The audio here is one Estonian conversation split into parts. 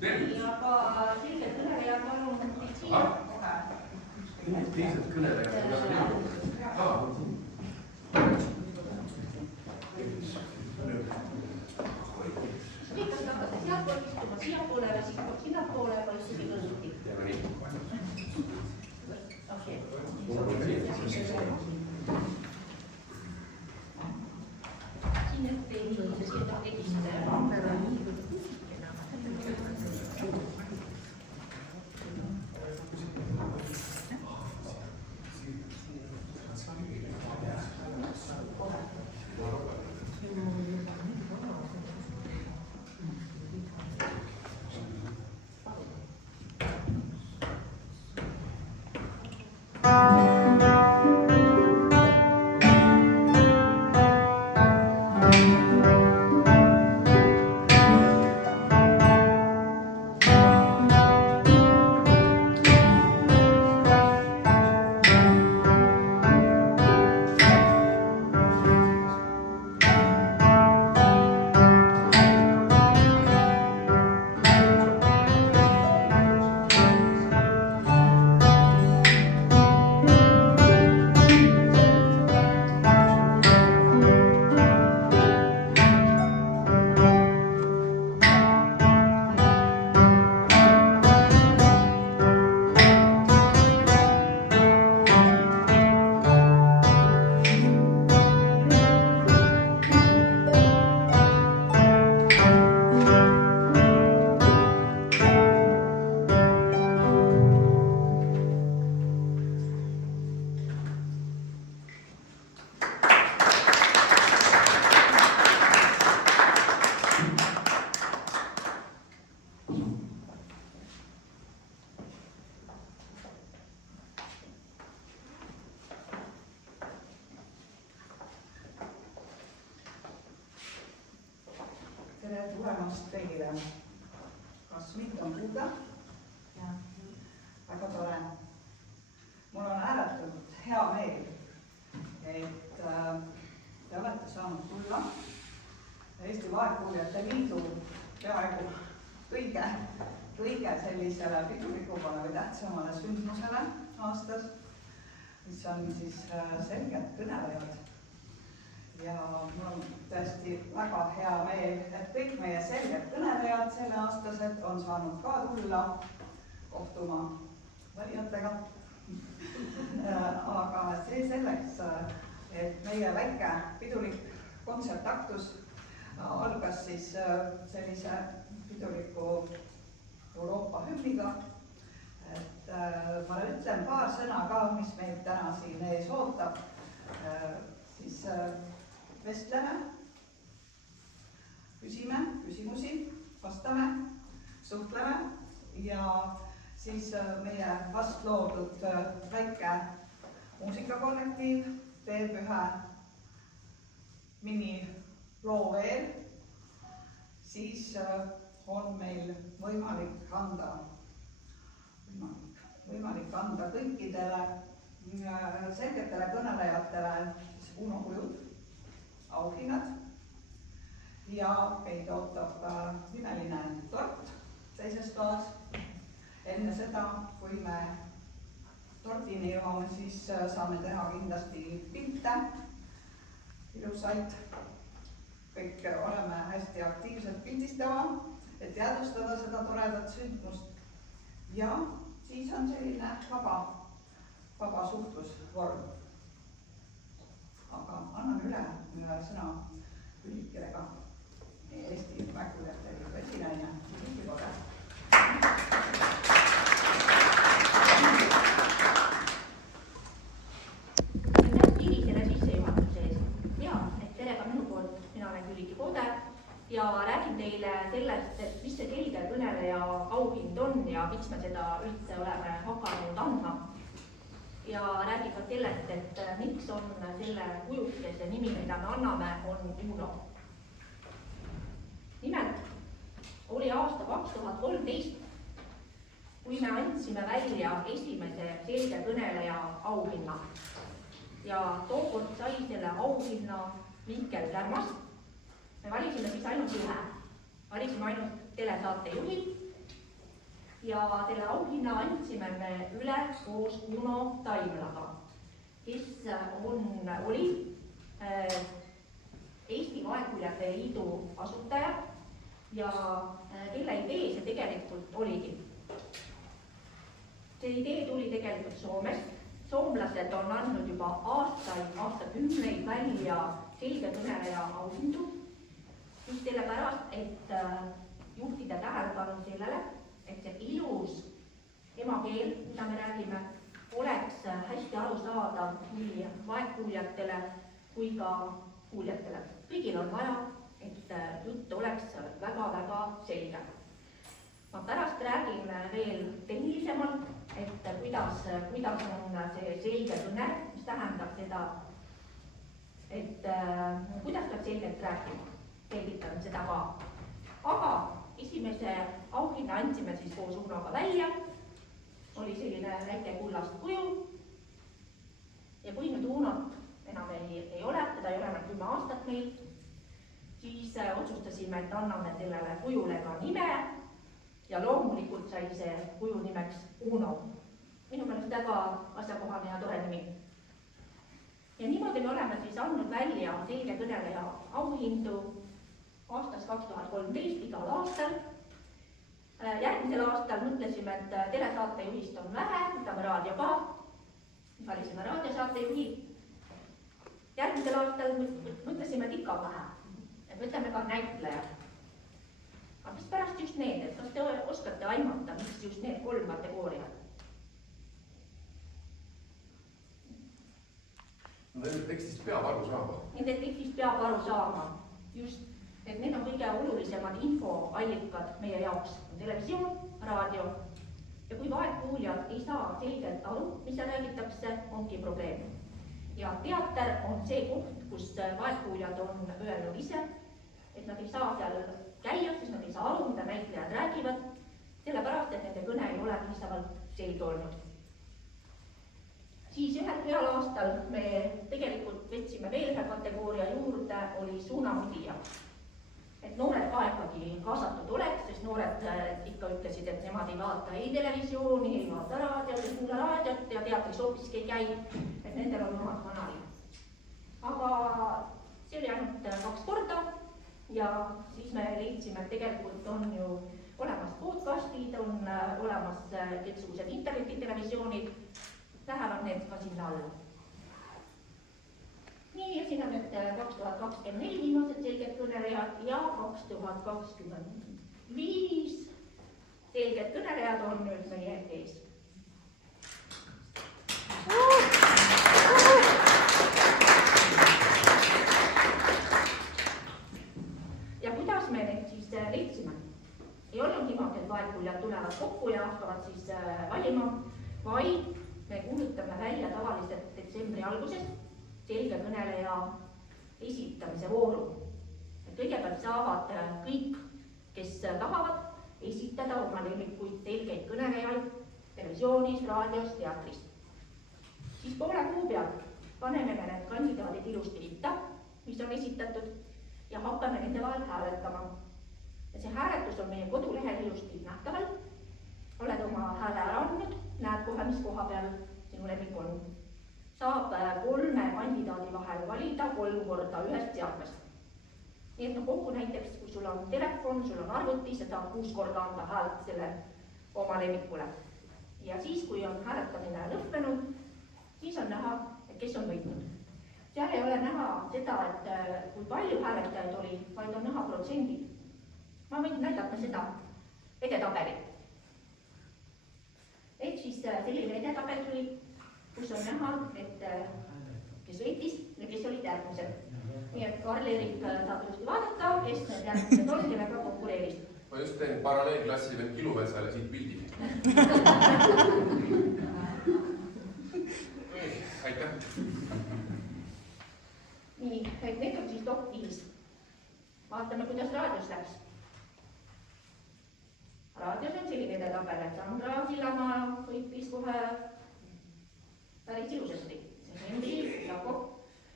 aga selged kõnelejad palun siia kohe. Teised kõnelejad kas te hakkate sealpool istuma siiapoole või siitpoolt sinnapoole või isegi kõrvuti? Okei. Siin ette ei nii, see siia taha tegiste. Tere tulemast teile. Kas mind on kuulda? Väga tore. Mul on ääretult hea meel, et te olete saanud tulla Eesti Vaegkuuljate Liidu peaaegu kõige sellisele pidulikumale või tähtsamale sündmusele aastas, mis on siis selged kõnelejad. Ja mul on tõesti väga hea meel, et kõik meie selged kõnelejad selle aastased on saanud ka tulla kohtuma valijatega. Aga see selleks, et meie väike pidulik kontsertaktus algas siis sellise piduliku Euroopa hümniga. Ma ütlen paar sõna ka, mis meid täna siin ees ootab. Siis vestleme, küsime küsimusi, vastame, suhtleme ja siis meie vast loodud väike muusikakollektiiv teeb ühe miniloo veel. Siis on meil võimalik anda kõikidele selgetele kõnelejatele unokujud, auhinnad ja meid ootab nimeline tort teises toas. Enne seda, kui me tordini jõuame, siis saame teha kindlasti pilte, ilusaid. Kõik oleme hästi aktiivselt pildistama, et teadvustada seda toredat sündmust. Ja siis on selline vaba suhtlusvorm. Aga annan üle sõna Ülikirega, Eesti Vaegkuuljate Liidu esinaine. Aitäh Kiirisele sissejuhatuse eest. Ja, et tere ka minu poolt, mina olen Küliki Koode ja räägin teile sellest, et mis see selge kõneleja auhind on ja miks me seda üldse oleme hakanud andma. Ja räägin ka sellest, et miks on selle kujukese nimi, mida me anname, on Uno. Nimelt oli aasta 2013, kui me andsime välja esimese selge kõneleja auhinna. Ja tookord sai selle auhinna Mihkel Kärmas. Me valisime siis ainult ühe. Valisime ainult telesaatejuhi ja selle auhinna andsime me üle koos Uno Taimlaga, kes oli Eesti Vaegkuuljate Liidu asutaja ja kelle idee see tegelikult oligi. See idee tuli tegelikult Soomest. Soomlased on andnud juba aastakümneid välja selgekõneleja auhindu, just sellepärast, et juhtida tähelepanu sellele, et see ilus emakeel, mida me räägime, oleks hästi arusaadav nii vaegkuuljatele kui ka kuuljatele. Kõigil on vaja, et jutt oleks väga-väga selge. Ma pärast räägin veel tehnilisemalt, et kuidas on see selge kõne, mis tähendab seda, et kuidas peab selgelt rääkima, selgitan seda ka. Aga esimese auhinna andsime siis koos Unoga välja, oli selline väike kullast kuju. Ja kui nüüd Unot enam ei ole, teda ei ole enam 10 aastat meil, siis otsustasime, et anname sellele kujule ka nime. Ja loomulikult sai see kuju nimeks Uno. Minu meelest väga asjakohane ja tore nimi. Ja niimoodi me oleme siis andnud välja selgekõneleja auhindu aastast 2013 igal aastal. Järgmisel aastal mõtlesime, et telesaatejuhist on vähe, võtame raadio ka. Valisime raadiosaatejuhi. Järgmisel aastal mõtlesime, et ikka vähe. Et võtame ka näitleja. Aga mis pärast just need, et kas te oskate aimata, miks just need 3 kategooriad? Nende tekstist peab aru saama. Nende tekstist peab aru saama, just, et need on kõige olulisemad infoallikad meie jaoks. Televisioon, raadio ja kui vaegkuuljad ei saa selgelt aru, mis seal räägitakse, ongi probleem. Ja teater on see koht, kus vaegkuuljad on öelnud ise, et nad ei saa seal käia, siis nad ei saa aru, mida näitlejad räägivad, sellepärast, et nende kõne ei ole piisavalt selge olnud. Siis ühel heal aastal me tegelikult võtsime veel ühe kategooria juurde, oli suunamudija. Et noored ka ikkagi kaasatud oleks, sest noored ikka ütlesid, et nemad ei vaata ei televisiooni, ei vaata raadiot, ei kuula raadiot ja teatris hoopiski ei käi, et nendel on omad kanalid. Aga see oli ainult 2 korda. Ja siis me leidsime, et tegelikult on ju olemas podcastid, on olemas ketsugused internetitelevisioonid, lähevad need ka sinna alla. Nii, ja siin on nüüd 2024 viimased selged kõnelejad ja 2025 selged kõnelejad on nüüd meie ees. Ja kuidas me neid siis leidsime? Ei olnud niimoodi, et vaegkuuljad tulevad kokku ja hakkavad siis valima, vaid me kuulutame välja tavaliselt detsembri alguses selgekõneleja esitamise vooru. Kõigepealt saavad kõik, kes tahavad esitada oma lemmikuid selgeid kõnelejaid televisioonis, raadios, teatris. Siis poole kuu pealt paneme need kandidaadid ilusti ritta, mis on esitatud, ja hakkame nende vahel hääletama. Ja see hääletus on meie kodulehel ilusti nähtaval. Oled oma hääle ära andnud, näed kohe, mis koha peal sinu lemmik on. Saab 3 kandidaadi vahel valida 3 korda ühest seadmest. Nii et kokku näiteks, kui sul on telefon, sul on arvuti, sa saab 6 korda anda häält selle oma lemmikule. Ja siis, kui on hääletamine lõppenud, siis on näha, kes on võitnud. Seal ei ole näha seda, et kui palju hääletajaid oli, vaid on näha protsendid. Ma võin näidata seda edetabelit. Et siis selline edetabel tuli, kus on näha, et kes võitis ja kes olid järgmised. Nii et Karl-Erik saab just vaadata, kes need järgmised on, kellega konkureeris. Ma just teen paralleelklassi veel Kiluvetsale siit pildi. Aitäh. Nii, et need on siis top 5. Vaatame, kuidas raadios läks. Raadios on selline edetabel, et Sandra Sillamaa võitis kohe päris ilusasti. See on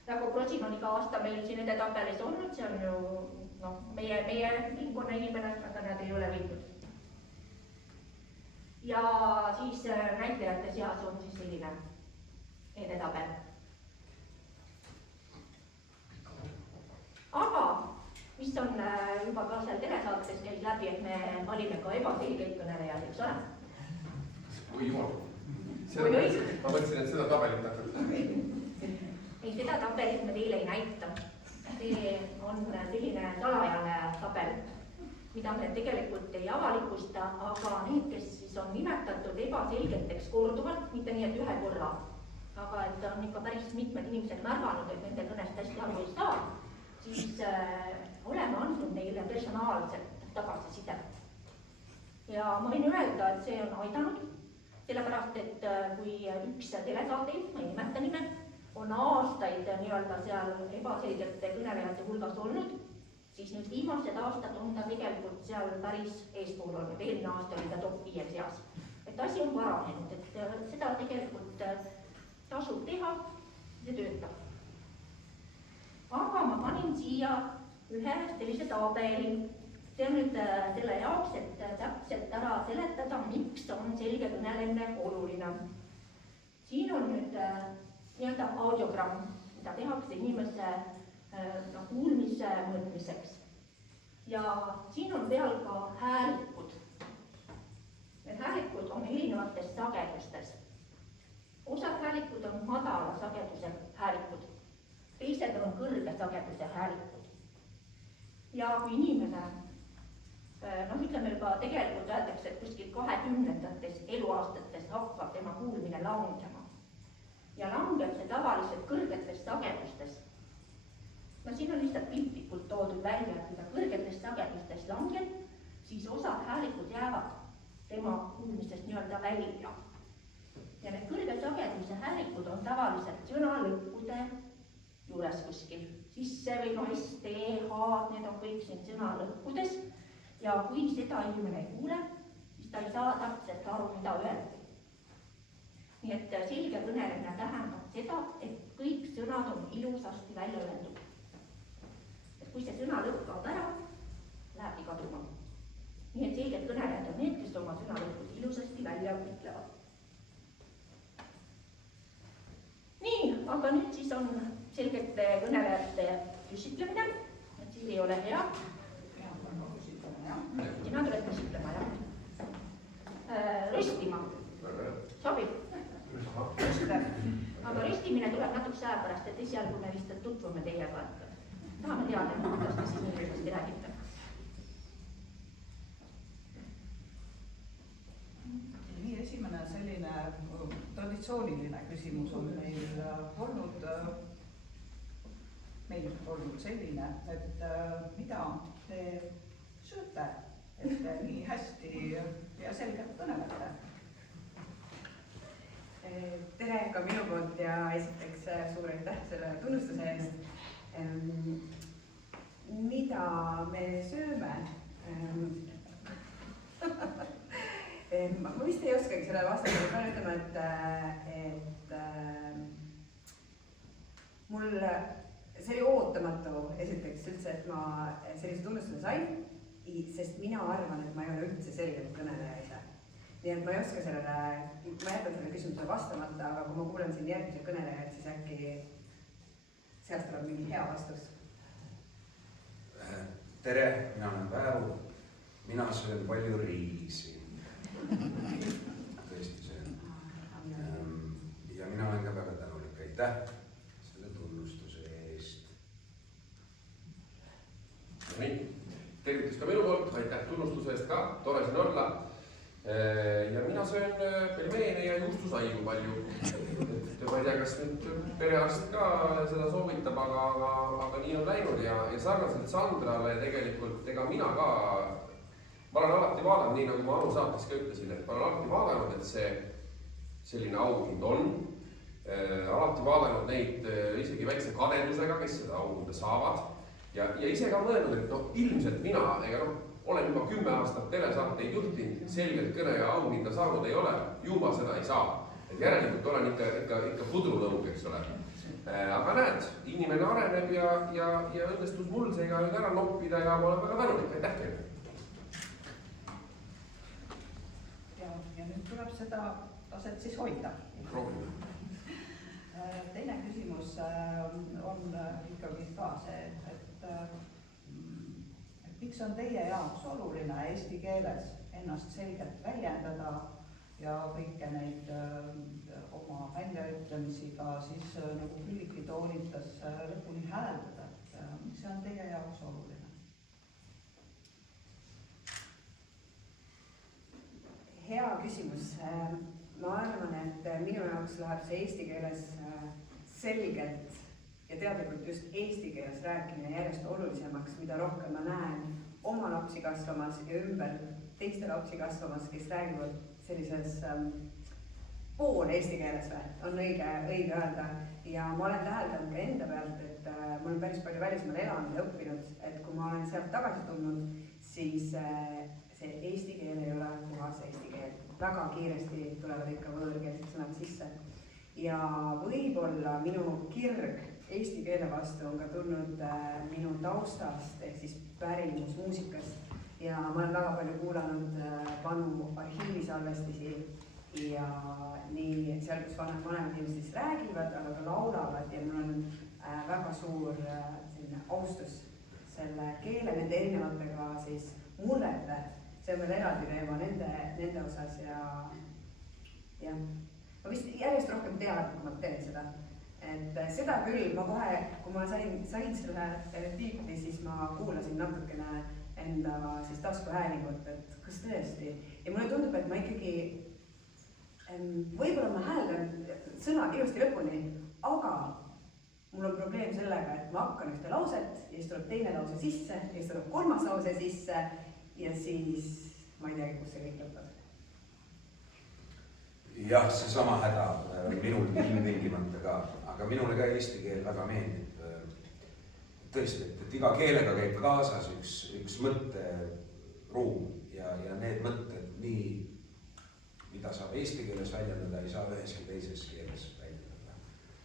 Jakob Prosin on iga aasta meil siin edetabelis olnud, see on ju meie linkonna inimene, aga nad ei ole võitnud. ja siis näitlejate seas on siis selline edetabel. aga mis on juba ka seal telesaates käis läbi, et me valime ka ebaselgeid kõnelejaid, eks ole? oi jumal. ma mõtlesin, et seda tabelit hakkab. ei, seda tabelit me teile ei näita. see on selline salajane tabel, mida me tegelikult ei avalikusta, aga need, kes siis on nimetatud ebaselgeteks korduvalt, mitte nii, et ühe korra, aga et on ikka päris mitmed inimesed märganud, et nende kõnest hästi aru ei saa, siis oleme andnud neile personaalset tagasisidet. ja ma võin öelda, et see on aidanud, sellepärast et kui üks telesaade, ma ei nimeta nime, on aastaid nii-öelda seal ebaselgete kõnelejate hulgas olnud, siis nüüd viimased aastad on ta tegelikult seal päris eespool olnud, eelmine aasta oli ta top 5 seas. et asi on paranenud, et seda tegelikult tasub teha, see töötab. aga ma panin siia ühe sellise tabeli, see on nüüd selle jaoks, et täpselt ära seletada, miks on selge kõnelemine oluline. siin on nüüd nii-öelda audiogramm, mida tehakse inimese kuulmise mõõtmiseks. ja siin on peal ka häälikud. Need häälikud on erinevates sagedustes. osad häälikud on madala sageduse häälikud, teised on kõrge sageduse häälikud. ja kui inimene, ütleme juba tegelikult öeldakse, et kuskil 20. eluaastates hakkab tema kuulmine langema. ja langeb see tavaliselt kõrgetes sagedustes. siin on lihtsalt piltlikult toodud välja, et kui ta kõrgetes sagedustes langeb, siis osad häälikud jäävad tema kuulmisest nii-öelda välja. ja need kõrge sageduse häälikud on tavaliselt sõnalõppude juures kuskil. sisse või S, T, H, need on kõik siin sõnalõppudes. ja kui seda inimene ei kuule, siis ta ei saa täpselt aru, mida öeldi. nii et selge kõnelemine tähendab seda, et kõik sõnad on ilusasti välja öeldud. et kui see sõna lõpp kaob ära, lähebki kaduma. nii et selged kõnelejad on need, kes oma sõnalõpud ilusasti välja ütlevad. nii, aga nüüd siis on selgete kõnelejate küsitlemine, et siin ei ole hea. sina tuled küsitlema, jah? Röstima. sobib? aga röstimine tuleb natukese aja pärast, et esialgu me lihtsalt tutvume teiega, et tahame teada, kuidas te siis nii räägite. nii, esimene selline traditsiooniline küsimus on meil olnud selline, et mida te sööte, et te nii hästi ja selgelt kõnelete? tere ka minu poolt ja esiteks suur aitäh selle tunnustuse eest. mida me sööme? ma vist ei oskagi sellele vastata, ma pean ütlema, et mul see oli ootamatu esiteks üldse, et ma sellise tunnustuse sain, sest mina arvan, et ma ei ole üldse selgelt kõneleja ise. nii et ma ei oska sellele, ma jätan selle küsimusele vastamata, aga kui ma kuulen siin järgmised kõnelejad, siis äkki sealt tuleb mingi hea vastus. tere, mina olen Vääru, mina söön palju riisi. tõesti söön. ja mina olen ka väga tänulik, aitäh selle tunnustuse eest. nii, tervitus ka minu poolt, aitäh tunnustuse eest ka, tore siin olla. ja mina söön pelmeene ja juustusaigu palju. et ma ei tea, kas nüüd perearst ka seda soovitab, aga nii on läinud ja sarnaselt Sandrale tegelikult ega mina ka, ma olen alati vaadanud, nii nagu ma Anu saates ka ütlesin, et ma olen alati vaadanud, et see selline auhind on. Alati vaadanud neid isegi väikse kadedusega, kes seda auhinda saavad ja ise ka mõelnud, et noh, ilmselt mina, ega noh, olen juba 10 aastat telesaateid juhtinud, selgelt kõne ja auhinda saanud ei ole, ju ma seda ei saa. et järelikult olen ikka pudrulõug, eks ole. aga näed, inimene areneb ja õnnestus mul see ka nüüd ära noppida ja ma olen väga tänulik, aitäh teile. ja nüüd tuleb seda taset siis hoida. proovime. Teine küsimus on ikkagi ka see, et miks on teie jaoks oluline eesti keeles ennast selgelt väljendada ja kõiki neid oma väljaütlemisi ka siis nagu Külliki toonitas lõpuni hääldada, et miks see on teie jaoks oluline? Hea küsimus. Ma arvan, et minu jaoks läheb see eesti keeles selgelt ja teadlikult just eesti keeles rääkimine järjest olulisemaks, mida rohkem ma näen oma lapsi kasvamas ja ümber teiste lapsi kasvamas, kes räägivad sellises pool eesti keeles on õige öelda. Ja ma olen täheldanud ka enda pealt, et ma olen päris palju välismaal elanud ja õppinud, et kui ma olen sealt tagasi tulnud, siis see eesti keel ei ole puhas eesti keel. Väga kiiresti tulevad ikka võõrkeelsed sõnad sisse. Ja võib-olla minu kirg eesti keele vastu on ka tulnud minu taustast ehk siis pärimusmuusikast. Ja ma olen väga palju kuulanud vanu arhiivisalvestisi ja nii seal, kus vanemad inimesed siis räägivad, aga ka laulavad ja mul on väga suur austus selle keele, nende erinevatega siis murrete. See on veel eraldi teema nende osas ja ma vist järjest rohkem teadlikumalt teen seda. Et seda küll, ma kohe, kui ma sain selle tiitli, siis ma kuulasin natukene enda siis taskuhäälingut, et kas tõesti. Ja mulle tundub, et ma ikkagi, võib-olla ma hääldan sõna ilusti lõpuni, aga mul on probleem sellega, et ma hakkan ühte lauset ja siis tuleb teine lause sisse ja siis tuleb kolmas lause sisse ja siis ma ei teagi, kus see kõik lõpeb. Jah, see sama häda minul ilmtingimata ka, aga minule ka eesti keel väga meeldib. Tõesti, et iga keelega käib kaasas üks mõtteruum ja need mõtted nii, mida saab eesti keeles väljendada, ei saa üheski teises keeles väljendada.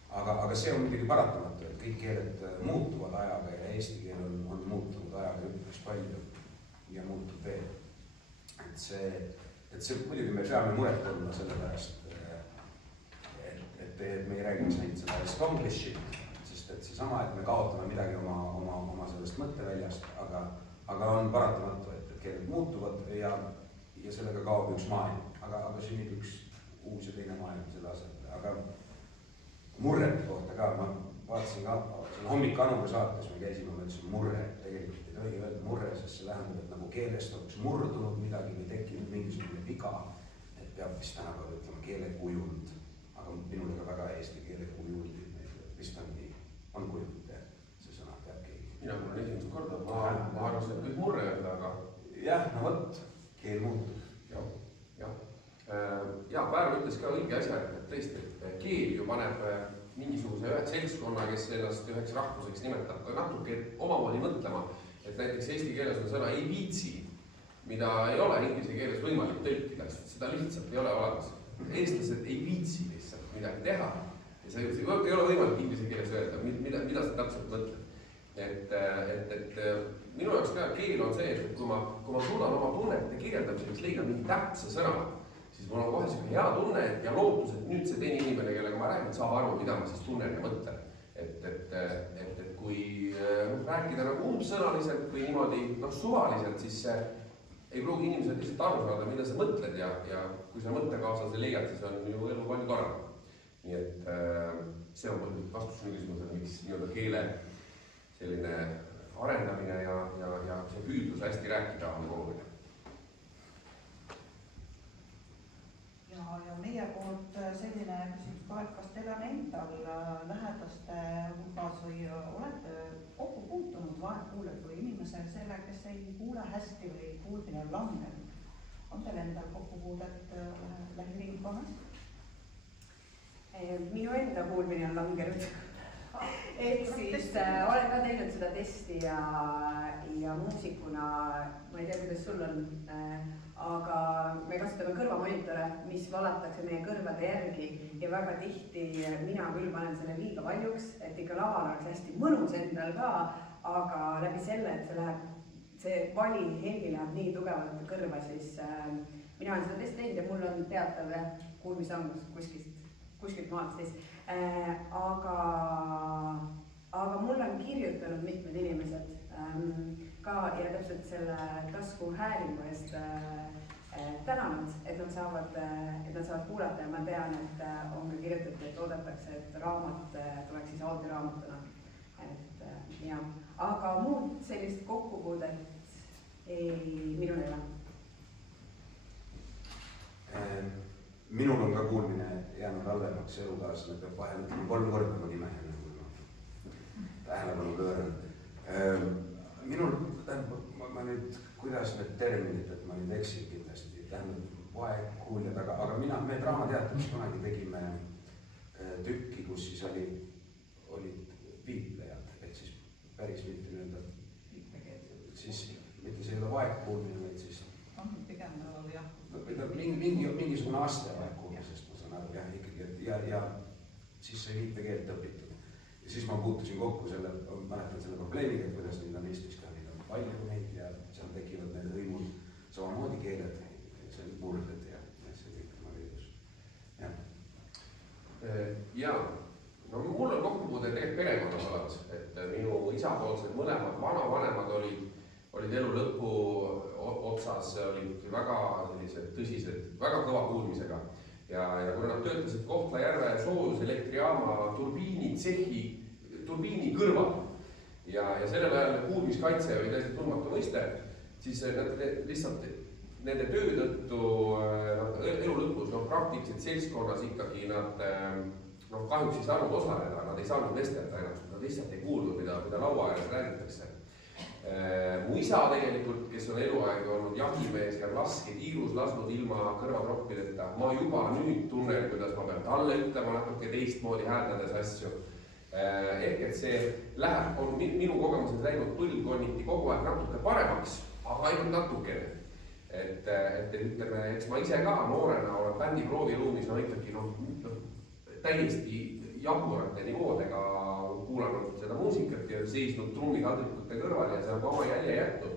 Aga see on muidugi paratamatu, et kõik keeled muutuvad ajaga ja eesti keel on muutunud ajaga üpris palju ja muutub veel. Et see muidugi me peame muret tundma selle pärast, et me ei räägiks neid seda estonglishit, sest et seesama, et me kaotame midagi oma sellest mõtteväljast, aga on paratamatu, et keeled muutuvad ja sellega kaob üks maailm, aga sünnib üks uus ja teine maailm selle asemel. Aga murrete kohta ka, ma vaatasin ka, hommik Anuga saates me käisime, ma ütlesin murre, tegelikult ei tohi öelda murre, sest see tähendab, et nagu keelest on murdunud midagi või tekkinud mingisugune viga, et peab vist tänapäeval ütlema keelekujund, aga minule ka väga eesti keelekujund, vist on nii, on kujund, see sõna peab keegi. Mina mul on esimest korda, ma arvasin, et kõik murre öelda, aga jah, no võt, keel muutub. Ja Päärv ütles ka õige asja, et tõesti, keel ju paneb mingisuguse ühe seltskonna, kes ennast üheks rahvuseks nimetab, ka natuke omamoodi mõtlema, et näiteks eesti keeles on sõna ei viitsi, mida ei ole inglise keeles võimalik tõlkida, sest seda lihtsalt ei ole olemas. Eestlased ei viitsi lihtsalt midagi teha ja see ei ole võimalik inglise keeles öelda, mida sa täpselt mõtled. Et minu jaoks ka keel on see, et kui ma suudan oma tunnete kirjeldamiseks leida mingi täpse sõna, siis mul on kohe selline hea tunne ja lootus, et nüüd see teine inimene, kellega ma räägin, saab aru, mida ma siis tunnen ja mõtlen. Et kui rääkida nagu umbsõnaliselt või niimoodi suvaliselt, siis ei pruugi inimesed lihtsalt aru saada, mida sa mõtled ja kui sa mõttekaaslase leiad, siis on ju elu palju korral. Nii et see on vastus sinu küsimusele, miks nii-öelda keele selline arendamine ja see püüdlus hästi rääkida on oluline. Ja meie poolt selline küsimus ka, et kas teil on endal lähedaste hulgas või olete kokku puutunud vaegkuuletu inimese selle, kes ei kuule hästi või kuulmine on langenud? On teil endal kokkupuudet lähiringkonnas? Minu enda kuulmine on langenud. Ehk siis olen ka teinud seda testi ja muusikuna, ma ei tea, kuidas sul on, aga me kasutame kõrvamonitore, mis valatakse meie kõrvade järgi ja väga tihti mina küll panen selle liiga valjuks, et ikka laval oleks hästi mõnus endal ka, aga läbi selle, et see vali helgi läheb nii tugevalt kõrva, siis mina olen seda tõesti teinud ja mul on teatav kuulmislangus kuskilt maalt siis. Aga mul on kirjutanud mitmed inimesed ka ja täpselt selle taskuhäälingu eest tänanud, et nad saavad kuulata ja ma tean, et on ka kirjutatud, et oodatakse, et raamat tuleks siis audioraamatuna. Et jah, aga muud sellist kokkupuudet minul ei ole. Minul on ka kuulmine jäänud halvemaks, elukaaslane peab vahel ütlema 3 korda mu nime, kui ma tähelepanu pööran. Minul, ma nüüd, kuidas need terminid, et ma nüüd eksin kindlasti, tähendab vaegkuuljad, aga me Draamateatris kunagi tegime tükki, kus siis olid viiplejad, ehk siis päris mitte nii-öelda, siis mitte see ei ole vaegkuulmine, vaid siis on pigem oli jah. mingisugune aste vaegkuulmisest, ma saan aru jah ikkagi, ja siis sai viipekeelt õpitud. Ja siis ma puutusin kokku selle, mäletan selle probleemiga, et kuidas neid on Eestis ka, neid on palju neid ja seal tekivad need hõimud, samamoodi keeled, see on murded ja see kõik on õigus. Ja, no mul on kokkupuude tegelikult perekonnas olemas, et minu isapoolsed mõlemad vanavanemad olid elu lõpu otsas, olid väga sellised tõsised, väga kõva kuulmisega. Ja kui nad töötasid Kohtla-Järve soojuselektrijaama turbiini kõrval ja sellel ajal kuulmiskaitse oli täiesti tundmatu mõiste, siis nad lihtsalt nende töö tõttu elu lõpus praktiliselt seltskonnas ikkagi nad kahjuks ei saanud osaleda, nad ei saanud vestelda ennast, nad lihtsalt ei kuulnud, mida laua ääres räägitakse. Mu isa tegelikult, kes on eluaeg olnud jahimees ja lasketiirus lasnud ilma kõrvatroppideta, ma juba nüüd tunnen, kuidas ma pean talle ütlema natuke teistmoodi hääldades asju. Ehk et see on minu kogemuses läinud põlvkonniti kogu aeg natuke paremaks, aga ainult natukene. Et ütleme, eks ma ise ka noorena olen bändi prooviruumis ikkagi täiesti jaburate nivoodega kuulanud seda muusikat ja seisnud trummikaldrikute kõrval ja see on oma jälje jätnud.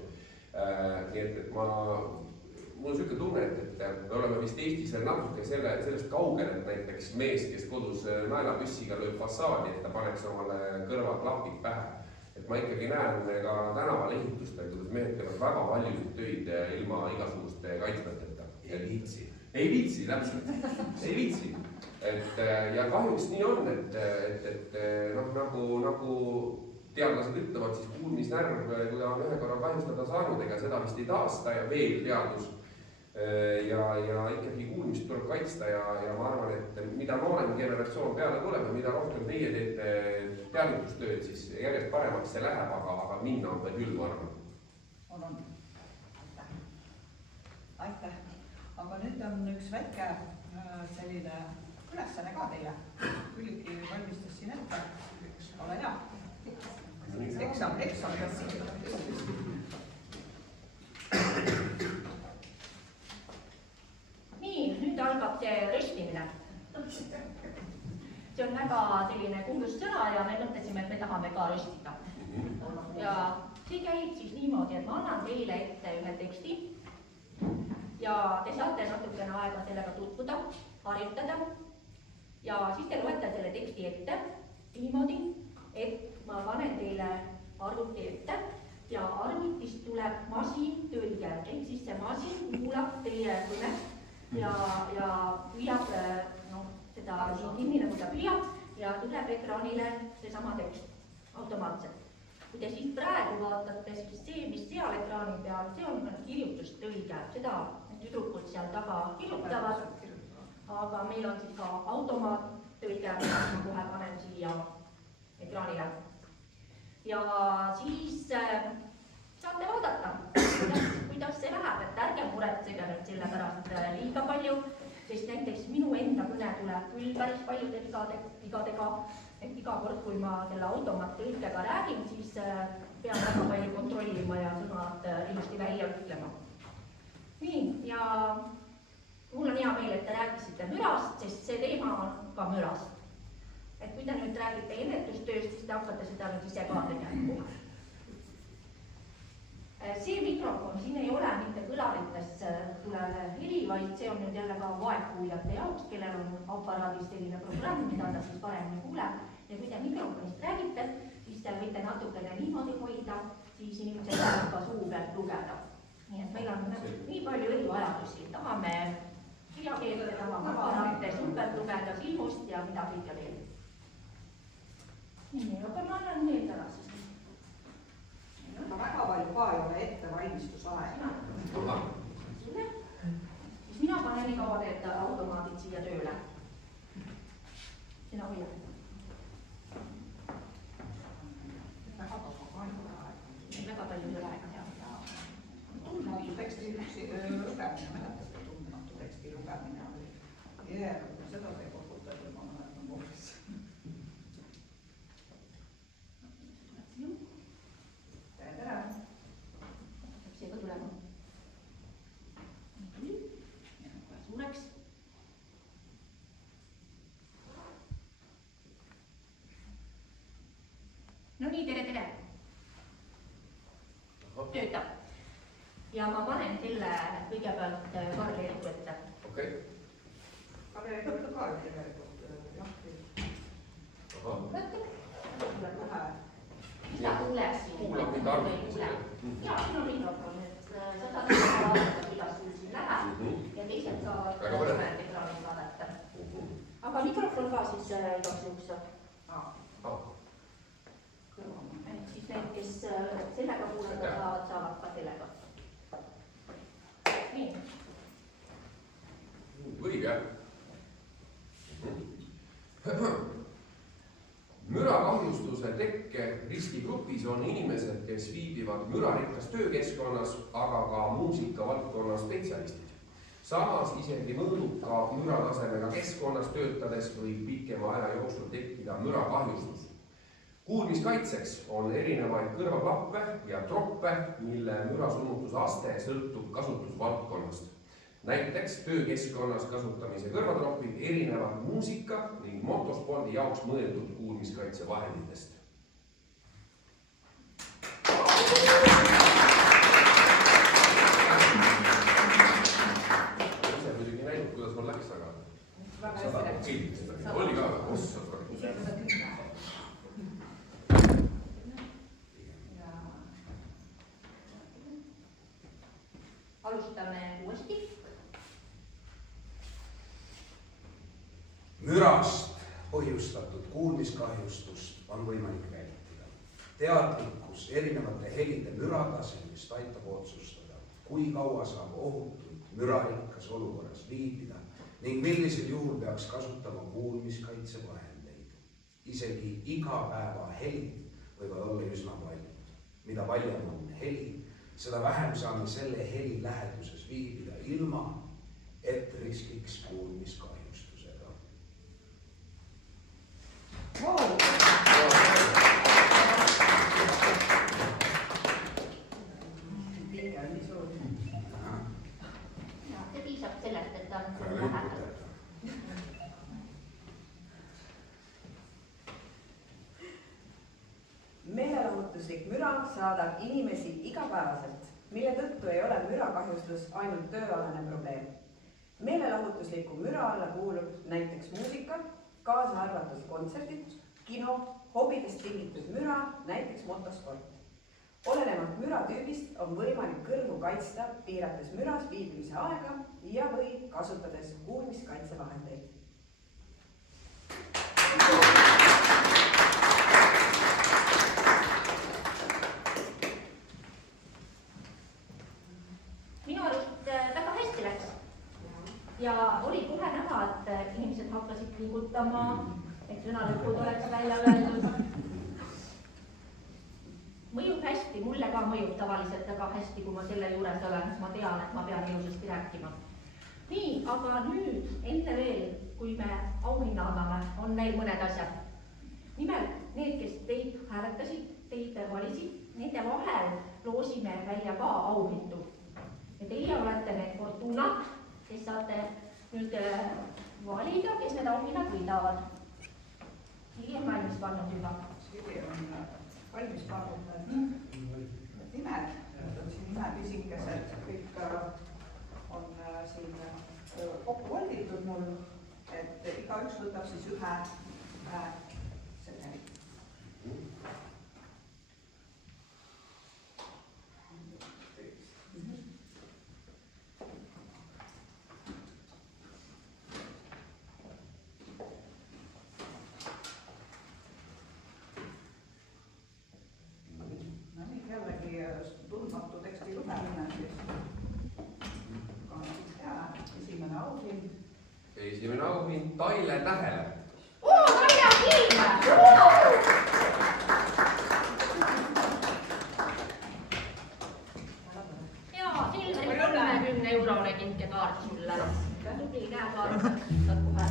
Nii et mul on selline tunne, et me oleme vist Eestis veel natuke sellest kaugel, et näiteks mees, kes kodus naelapüssiga lööb fassaadi, et ta paneks omale kõrvad klapid pähe. Et ma ikkagi näen ka tänaval ehitustel, kuidas mehed teevad väga paljusid töid ilma igasuguste kaitsmeteta. Ei viitsi, täpselt. Ei viitsi. Ja kahjuks nii on, et nagu teadlased ütlevad, siis kuulmisnärv, kui ta on ühe korra kahjustada saanud, ega seda vist ei taasta ja veel teadus. Ja ikkagi kuulmist tuleb kaitsta ja ma arvan, et mida noorem generatsioon peale tuleb ja mida rohkem teie teete teavitustööd, siis järjest paremaks see läheb, aga minna on ta küll, ma arvan. On. Aitäh. Aga nüüd on üks väike selline ülesanne ka teile. Külliki valmistas siin ette. Ole hea. Eksam kas siin. Nii, nüüd algab see röstimine. See on väga selline kuulus sõna ja me mõtlesime, et me tahame ka röstida. Ja see käib siis niimoodi, et ma annan teile ette ühe teksti ja te saate natukene aega sellega tutvuda, harjutada ja siis te loete selle teksti ette niimoodi, et ma panen teile arvuti ette ja arvutist tuleb masintõlge, ehk siis see masin kuulab teie kõnet ja püüab seda nii kinni, nagu ta püüab ja tuleb ekraanile seesama tekst automaatselt. Kui te siis praegu vaatate, siis see, mis seal ekraani peal, see on kirjutustõlge, seda tüdrukud seal taga kirjutavad, aga meil on siis ka automaattõlge, ma kohe panen siia ekraanile. Ja siis saate vaadata, kuidas see läheb, et ärge muretsege nüüd selle pärast liiga palju, sest näiteks minu enda kõne tuleb küll päris paljude vigadega, et iga kord, kui ma selle automaattõlkega räägin, siis pean väga palju kontrollima ja sõnad ilusti välja ütlema. Nii, ja mul on hea meel, et te rääkisite mürast, sest see teema on ka mürast. Et kui te nüüd räägite ennetustööst, siis te hakkate seda nüüd ise ka tegema kohe. See mikrofon siin ei ole mitte kõlaritesse tule heli, vaid see on nüüd jälle ka vaegkuuljate jaoks, kellel on aparaadis selline programm, mida ta siis paremini kuuleb. Ja kui te mikrofonist räägite, siis te võite natukene niimoodi hoida, siis inimesed saavad ka suu pealt lugeda. Nii et meil on nii palju erivajadusi, tahame kirjakeelde, tahame aparaate suu pealt lugeda, silmust ja mida kõike veel. Nii, aga ma annan need ära siis. Aga väga palju ka ei ole ettevalmistusaega. Siis mina panen nii kaua need automaadid siia tööle. Sina hoia. Väga palju ei ole aega. Tundmatu teksti lugemine, mäletate, tundmatu teksti lugemine oli. Seda sai kogutada, ma mäletan kogulis. Tere! See ka tulema. Suureks. No nii, tere! Töötab. Ja ma panen selle kõigepealt Karli Eriku ette. Okei. Karli Eriku ka tegelikult, jah. Mida kuuleb siin? Kuulab mind arvutis. Ja, siin on mikrofon, et sa saad vaadata, kuidas sul siin läheb ja teised saavad ekraanil vaadata. Aga mikrofon ka siis igaks juhuks. Siis need, kes sellega kuulata saavad ka sellega. Nii. Võib jah. Mürakahjustuse tekke riskigrupis on inimesed, kes viibivad mürarikkas töökeskkonnas, aga ka muusikavaldkonna spetsialistid. Samas isegi mõõduka müratasemega keskkonnas töötades võib pikema aja jooksul tekkida mürakahjustus. Kuulmiskaitseks on erinevaid kõrvaklappe ja troppe, mille mürasummutuse aste sõltub kasutusvaldkonnast. Näiteks töökeskkonnas kasutamise kõrvatropid erinevad muusika ning motospordi jaoks mõeldud kuulmiskaitsevahenditest. Ise muidugi näinud, kuidas mul läks, aga... Väga hästi läks. Oli ka, ossa. Alustame uuesti. Mürast põhjustatud kuulmiskahjustust on võimalik vältida. Teadlikkus erinevate helide müratasemest aitab otsustada, kui kaua saab ohutult mürarikkas olukorras viibida ning millisel juhul peaks kasutama kuulmiskaitsevahendeid. Isegi igapäevahelid võivad olla üsna paljud. Mida palju on heli, seda vähem saame selle heli läheduses viibida ilma, et riskiks kuulmiskahjustusega. Pinge on nii suur. See piisab sellest, et ta on lähedal. Meelelahutuslik müra saadab inimesi igapäevaselt, mille tõttu ei ole mürakahjustus ainult tööalane probleem. Meelelahutusliku müra alla kuulub näiteks muusika, kaasa arvatud kontserdid, kino, hobidest tingitud müra, näiteks motosport. Olenevalt müratüübist on võimalik kõrvu kaitsta, piirates müras viibimise aega ja või kasutades kuulmiskaitsevahendeid. Minu arust väga hästi läks. Ja oli kohe näha, et inimesed hakkasid liigutama, et sõnalõpud oleks välja öeldud. Mõjub hästi, mulle ka mõjub tavaliselt väga hästi, kui ma selle juures olen, ma tean, et ma pean ilusasti rääkima. Nii, aga nüüd, enne veel, kui me auhinna anname, on meil mõned asjad. Nimelt, need, kes teid hääletasid, teid valisid, nende vahel loosime välja ka auhindu. Ja teie olete need fortunad, kes saate nüüd valida, kes need auhinnad võidavad. Sigi on valmis pannud juba. Sigi on valmis pannud nimed, siin nimeküsikesed, kõik on siin kokku volditud mul, et igaüks võtab siis ühe sedeli. Tundmatu teksti lugemine siis. Esimene auhind. Esimene auhind Taile Tähele. Taile Hiim! Jaa, Silveri 30-eurone kinkekaart sulle. Tubli käekaart. Saad kohe.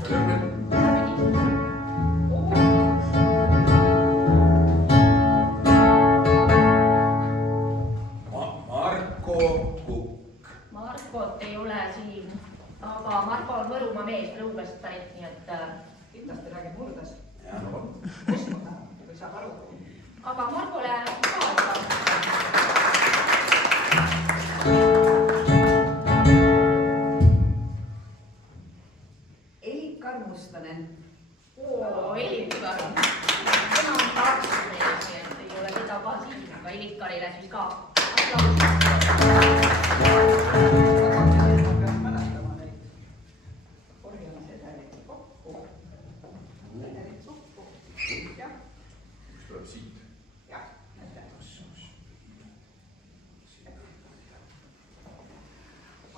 Markot ei ole siin, aga Marko on Võrumaa mees, Lõugast pärit, nii et kindlasti räägib murdes. Kui saab aru. Aga Markole ka. Elikar Mustonen. Elikar. Tema on Tartu mees, nii et ei ole teda ka siin, aga Elikarile siis ka.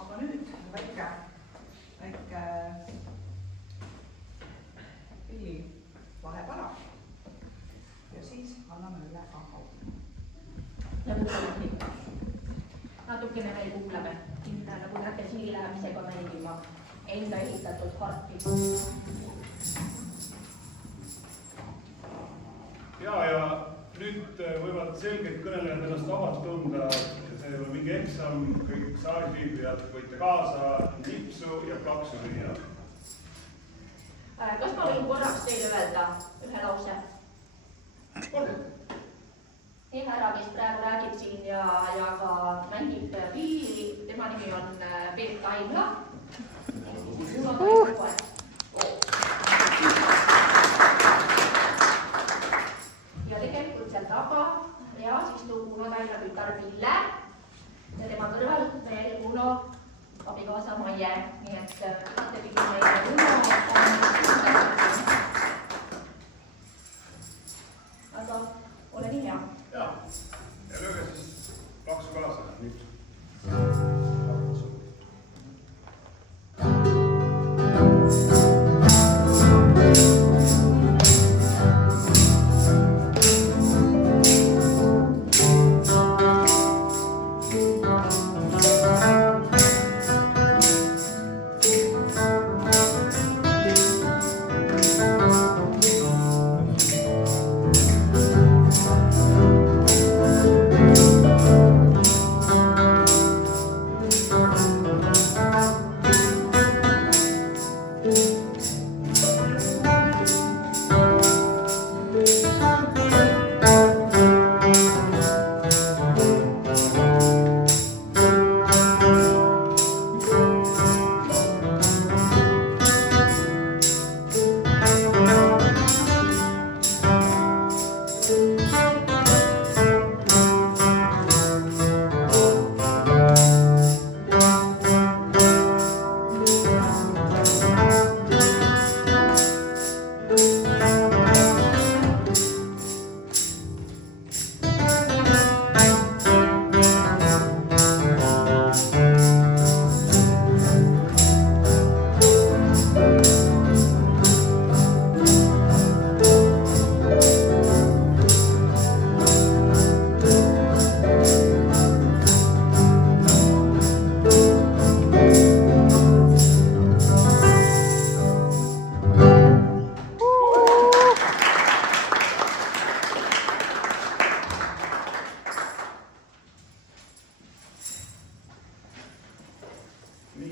Aga nüüd väike pilli vahepala ja siis anname üle ahau. Natukene veel kuulame, nagu näete siili lähemisega mängima enda ehitatud harpi. Ja nüüd võivad selgelt kõnelejad ennast vabalt tunda, see ei ole mingi eksam, kõik saalisviibijad võite kaasa nipsu ja plaksu lüüa. Kas ma võin korraks teile öelda ühe lause? Nii härra, kes praegu räägib siin ja ka mängib pilli, tema nimi on Peep Taimla. Ja tegelikult seal taga reas istub Uno Taimla tütar Pille ja tema kõrval veel Uno abikaasa Maie, nii et saate Pille meile Uno. Aga ole nii hea. Ja lööge siis plaksu kaasa. Nii,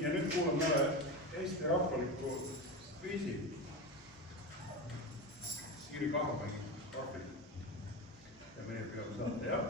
ja nüüd kuulame Eesti rahvaliku kriisi. Siiri Kahamägi, rahvil. Ja meie peale saate, jah.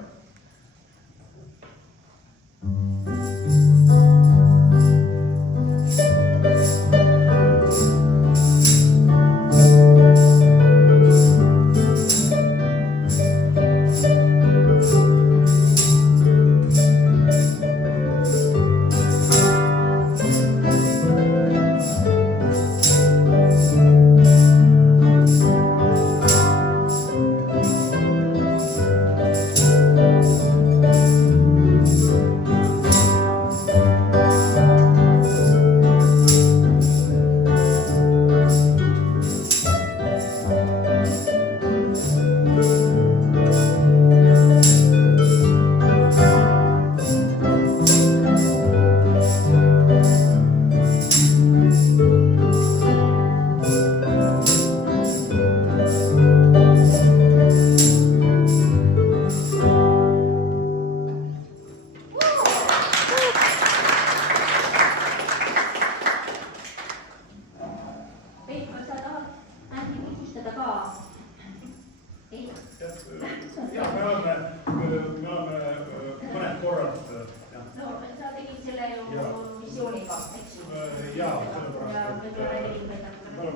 me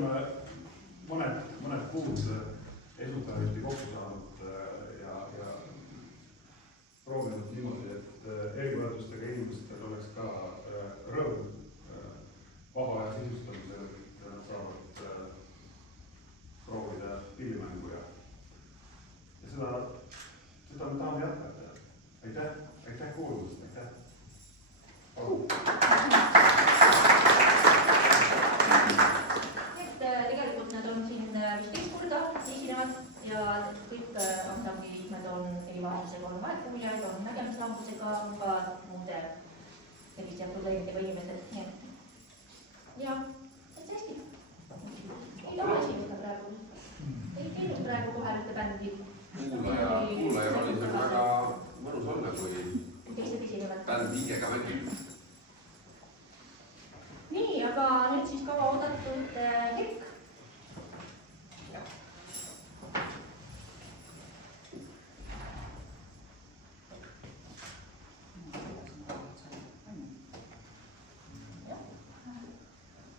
oleme mõned kuud esutajalisi kokku saanud ja proovinud niimoodi, et erivajadustega inimestel oleks ka rõõm vaba aja sisustamisel, et nad saavad proovida pillimängu ja seda me tahame jätkata. Aitäh kuulamast, aitäh! Tegelikult nad on siin vist teist korda esinevad ja kõik ansambli liikmed on erivajadusega, on vaegkuuljaid, on nägemislangusega, on ka muude selliste probleemidega inimesed. Ja täitsa hästi. Ei taha esimesena praegu. Ei teinud praegu kohe ühte bändi. Kuulaja oli seal väga mõnus olla, kui teised esinevad. bänd hingega mängib. Nii, aga nüüd siis kaua oodatud hetk.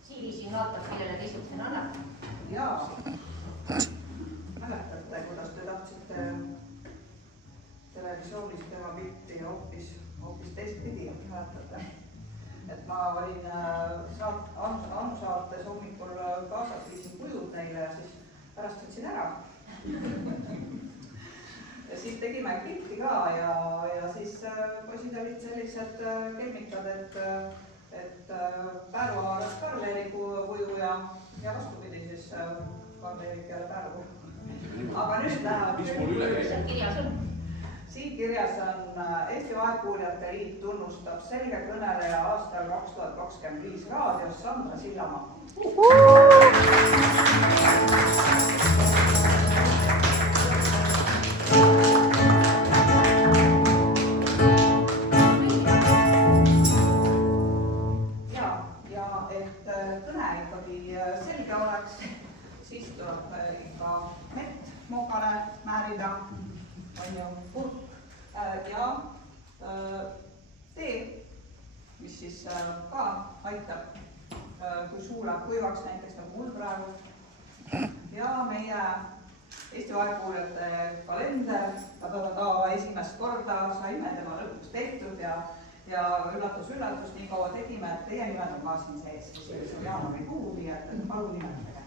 Siiri siin vaatab, millele teised siin annab. Jaa. Mäletate, kuidas te tahtsite televisioonis teha pilti hoopis teistpidi, mäletate? Et ma olin Anu saates hommikul kaasas, viisin kujud neile ja siis pärast võtsin ära. Ja siis tegime klippi ka ja siis poisid olid sellised kelmikad, et Pärnu haaras Karl-Erik kuju ja vastupidi siis Karl-Erik jälle Pärnu. Aga nüüd läheb... Mis mul üle käib? Seal kirjas on. Siin kirjas on Eesti Vaegkuuljate Liit tunnustab selge kõneleja aastal 2025 raadios Sandra Sillamaa. Ja et kõne ikkagi selge oleks, siis tuleb ikka mett mokale määrida, on ju purk ja tee, mis siis ka aitab, kui suu läheb kuivaks, näiteks nagu mul praegu. Ja meie Eesti Vaegkuuljate kalender, ka esimest korda saime tema lõpuks tehtud ja üllatus, nii kaua tegime, et teie nimed on ka siin sees, siis on jaanuarikuu, nii et palun nimetage.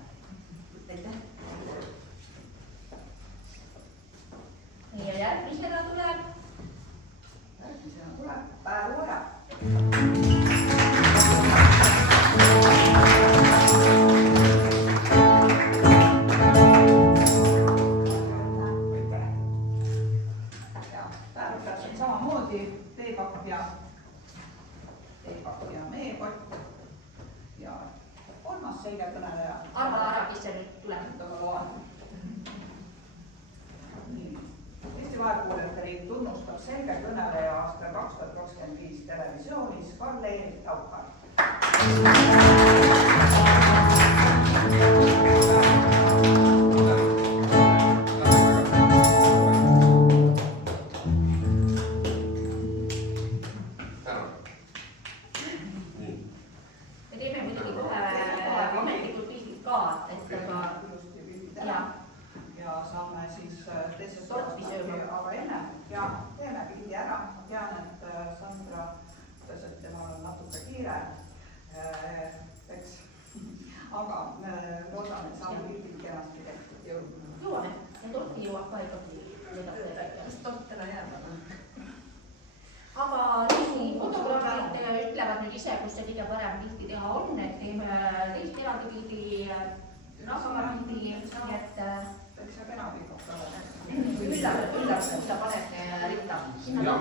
Aitäh! Ja järgmisena tuleb Pärnu Oja. Pärnu peal on samamoodi teekapp ja meekott ja kolmas selge kõneleja. arva ära, kes see nüüd tuleb. Eesti Vaegkuuljate Liit tunnustab selge kõneleja aastal 2025 televisioonis Karl-Erik Taukar. Me teeme muidugi kohe ametlikud pildid ka, et ja saame siis teisest sorti sööma, aga enne teeme pildi ära. Ma tean, et Sandra ütles, et temal on natuke kiire, eks. Aga me loodame, et saame pildid kenasti tehtud jõudma. jõuame, ja torti jõuab ka ikkagi. Kas tort täna jääb? Aga nii, fotograafid ütlevad nüüd ise, kus see kõige parem pilti teha on, et teeme teist eraldi pildi, rahvapildi, nii et Eks see kena pikalt ole. üllar, kui sa paned ritta. Ja,